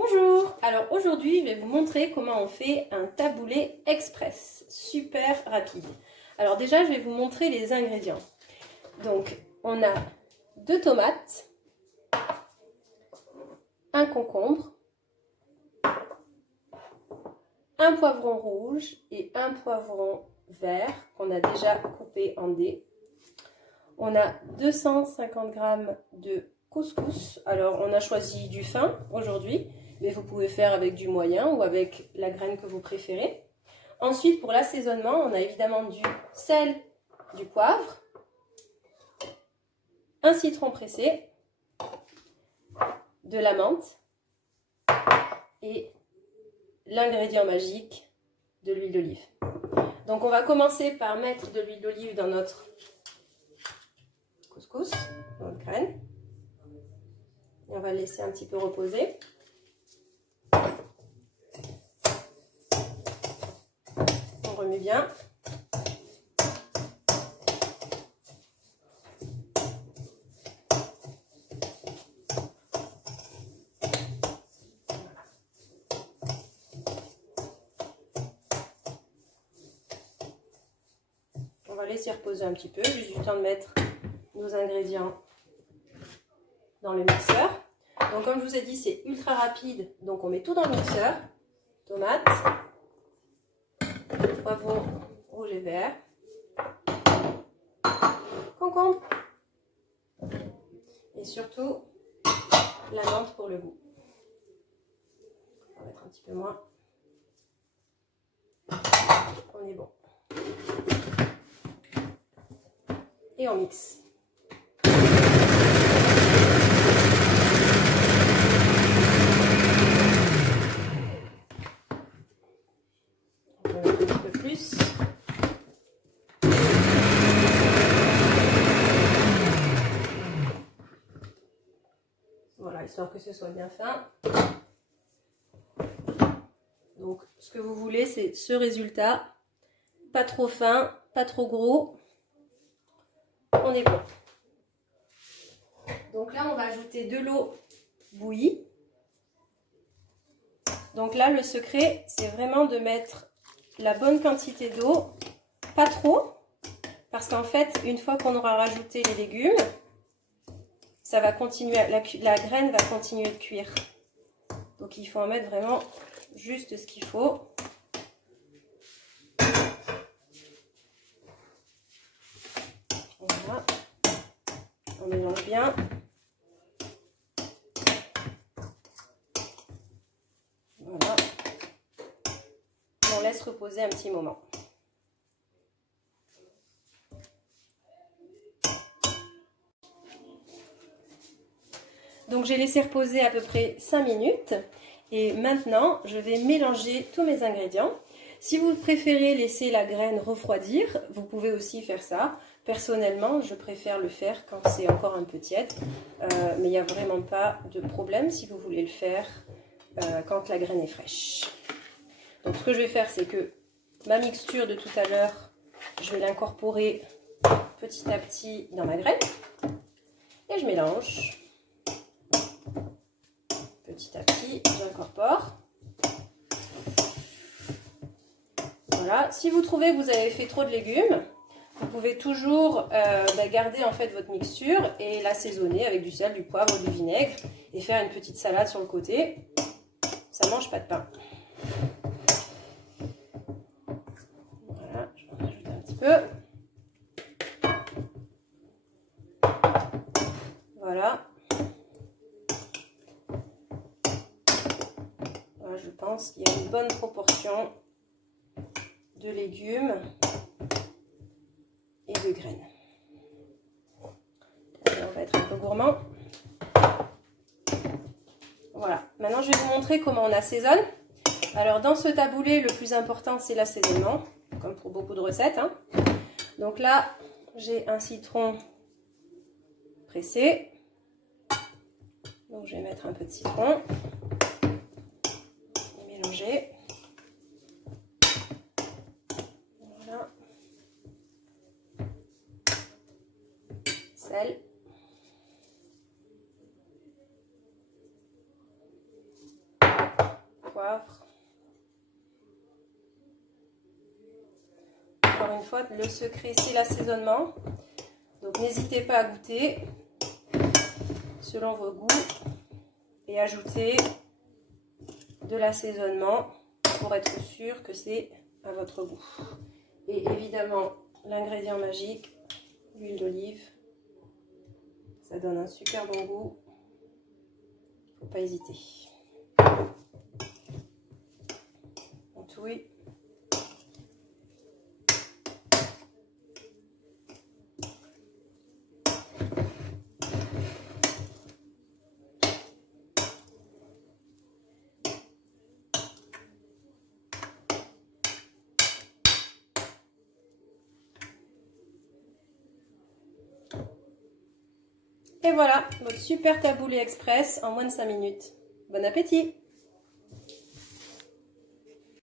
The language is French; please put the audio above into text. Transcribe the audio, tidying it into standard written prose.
Bonjour, alors aujourd'hui je vais vous montrer comment on fait un taboulé express, super rapide. Alors déjà je vais vous montrer les ingrédients. Donc on a 2 tomates, un concombre, un poivron rouge et un poivron vert qu'on a déjà coupé en dés. On a 250 g de couscous. Alors on a choisi du fin aujourd'hui, mais vous pouvez faire avec du moyen ou avec la graine que vous préférez. Ensuite, pour l'assaisonnement, on a évidemment du sel, du poivre, un citron pressé, de la menthe et l'ingrédient magique de l'huile d'olive. Donc on va commencer par mettre de l'huile d'olive dans notre couscous, notre graine. Et on va le laisser un petit peu reposer. On remet bien. On va laisser reposer un petit peu, juste du temps de mettre nos ingrédients dans le mixeur. Donc comme je vous ai dit, c'est ultra rapide, donc on met tout dans le mixeur. Tomates, poivron rouge et vert, concombre et surtout la menthe pour le goût. On va mettre un petit peu moins. On est bon. Et on mixe. On va mettre un petit peu plus. Voilà, histoire que ce soit bien fin. Donc, ce que vous voulez, c'est ce résultat. Pas trop fin, pas trop gros. On est bon. Donc là, on va ajouter de l'eau bouillie. Donc là, le secret, c'est vraiment de mettre la bonne quantité d'eau, pas trop, parce qu'en fait, une fois qu'on aura rajouté les légumes, ça va continuer, la graine va continuer de cuire. Donc il faut en mettre vraiment juste ce qu'il faut. Voilà. On mélange bien. Voilà. On laisse reposer un petit moment. Donc j'ai laissé reposer à peu près 5 minutes et maintenant je vais mélanger tous mes ingrédients. Si vous préférez laisser la graine refroidir, vous pouvez aussi faire ça. Personnellement, je préfère le faire quand c'est encore un peu tiède, mais il n'y a vraiment pas de problème si vous voulez le faire quand la graine est fraîche. Donc ce que je vais faire, c'est que ma mixture de tout à l'heure, je vais l'incorporer petit à petit dans ma graine et je mélange. Petit à petit, j'incorpore. Voilà. Si vous trouvez que vous avez fait trop de légumes, vous pouvez toujours garder en fait votre mixture et l'assaisonner avec du sel, du poivre, du vinaigre et faire une petite salade sur le côté. Ça ne mange pas de pain. Voilà, je vais en rajouter un petit peu. Voilà. Je pense qu'il y a une bonne proportion de légumes et de graines. Allez, on va être un peu gourmand. Voilà, maintenant je vais vous montrer comment on assaisonne. Alors dans ce taboulé, le plus important c'est l'assaisonnement, comme pour beaucoup de recettes. Hein. Donc là, j'ai un citron pressé. Donc je vais mettre un peu de citron. Mélanger. Voilà. Sel. encore une fois, le secret, c'est l'assaisonnement. Donc n'hésitez pas à goûter selon vos goûts et ajouter de l'assaisonnement pour être sûr que c'est à votre goût. Et évidemment, l'ingrédient magique, l'huile d'olive. Ça donne un super bon goût. Faut pas hésiter. On touille. Et voilà, votre super taboulé express en moins de 5 minutes. Bon appétit!